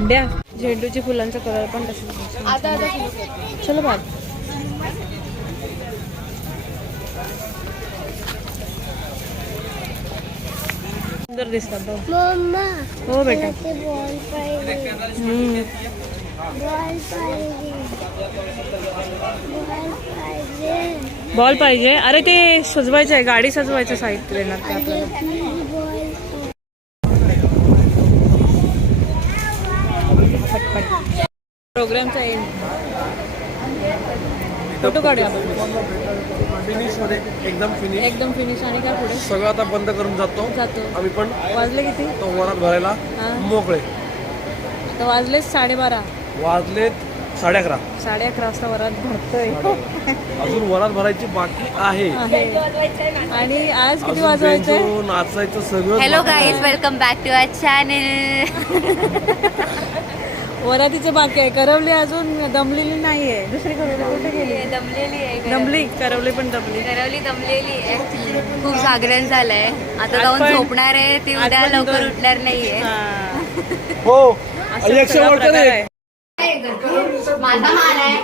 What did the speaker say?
गोंड्या झेंडूची फुलांचा कलर पण तसं आता चलो बाय. सुंदर दिसतात बघ. मम्मा हो बेटा. ते बॉल पाहिजे. बॉल पाहिजे. बॉल पाहिजे. बॉल पाहिजे. अरे ते सजवायचं आहे, गाडी सजवायचं साहित्य देणार ते आपल्याला. पटपट प्रोग्रामचा एंड. फोटो काढूया आपण. फिनिश मध्ये एकदम फिनिश. एकदम फिनिश. आणि काय पुढे सगळं आता बंद करून जातो आम्ही पण. वाजले किती? तो वरात भरायला मोकळे. तर वाजले 12:30. वाजलेत 11:30. 11:30 वाजता वरात भरतोय. अजून वरात भरायची बाकी आहे. आणि आज किती अजून वाजवायचंय? बेंजो, नाचायचं सगळं. Hello guys, welcome back to our channel. वरातीचं बाकी आहे. करवली अजून दमलेली नाहीये. दुसरी करवली कुठे गेली? दमलेली आहे. दमली. करवली पण दमली. करवली दमलेली आहे. खूप जागरण झालंय. आता जाऊन पण- झोपणार आहे. ती आज उद्या पण लवकर दोन- उठणार नाहीये. हो. असं एकशे सगळा वरचं प्रकार नाही. आहे. माझा मान आहे.